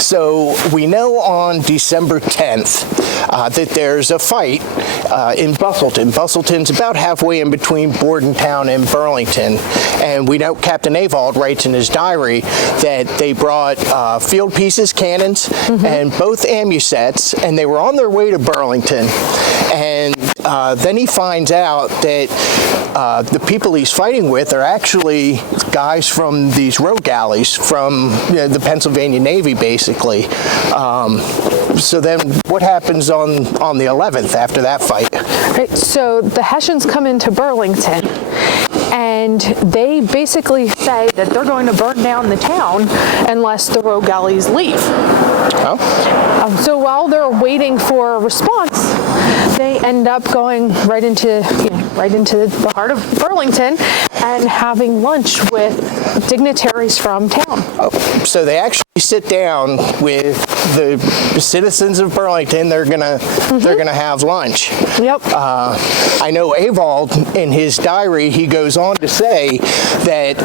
So we know on December 10th that there's a fight in Bustleton. Bustleton's about halfway in between Bordentown and Burlington. And we know Captain Avald writes in his diary that they brought field pieces, cannons, and both amusets, and they were on their way to Burlington. And then he finds out that the people he's fighting with are actually guys from these rogue galleys from the Pennsylvania Navy, basically. So then what happens on the 11th after that fight? Right, so the Hessians come into Burlington, and they basically say that they're going to burn down the town unless the rogue galleys leave. Oh. So while they're waiting for a response, they end up going right into the heart of Burlington and having lunch with dignitaries from town. Oh, so they actually sit down with the citizens of Burlington. They're gonna have lunch. Yep. I know Avald in his diary, he goes on to say that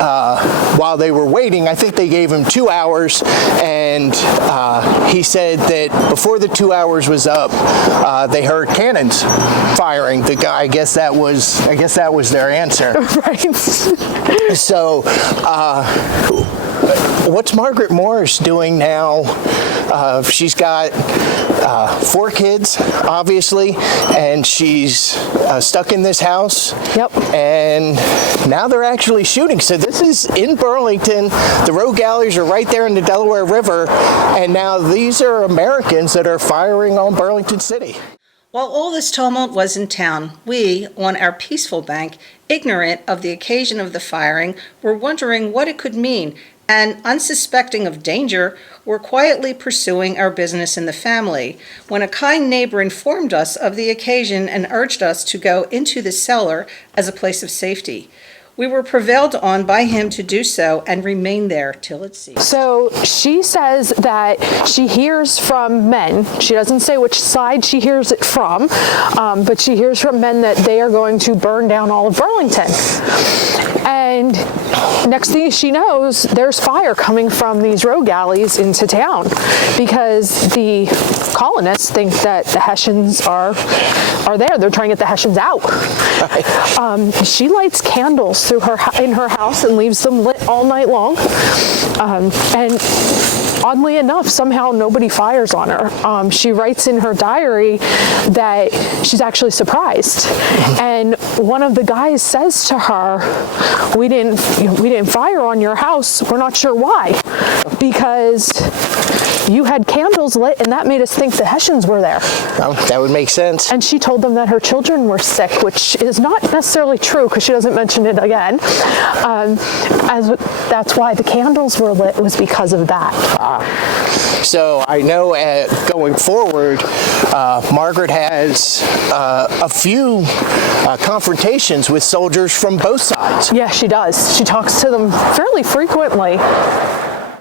while they were waiting, I think they gave him 2 hours, and he said that before the 2 hours was up, they heard cannons firing. I guess that was their answer. Right. So, what's Margaret Morris doing now? She's got 4 kids, obviously, and she's stuck in this house. Yep. And now they're actually shooting. So this is in Burlington. The rogue galleys are right there in the Delaware River, and now these are Americans that are firing on Burlington City. While all this tumult was in town, we, on our peaceful bank, ignorant of the occasion of the firing, were wondering what it could mean, and unsuspecting of danger, were quietly pursuing our business in the family, when a kind neighbor informed us of the occasion and urged us to go into the cellar as a place of safety. We were prevailed on by him to do so and remain there till it ceased. So she says that she hears from men. She doesn't say which side she hears it from, but she hears from men that they are going to burn down all of Burlington. And next thing she knows, there's fire coming from these rogue galleys into town because the colonists think that the Hessians are there. They're trying to get the Hessians out. She lights candles in her house and leaves them lit all night long. And oddly enough, somehow nobody fires on her. She writes in her diary that she's actually surprised. And one of the guys says to her, we didn't fire on your house. We're not sure why. Because you had candles lit, and that made us think the Hessians were there. Well, that would make sense. And she told them that her children were sick, which is not necessarily true because she doesn't mention it again. That's why the candles were lit, was because of that. So I know going forward, Margaret has a few confrontations with soldiers from both sides. Yeah, she does. She talks to them fairly frequently.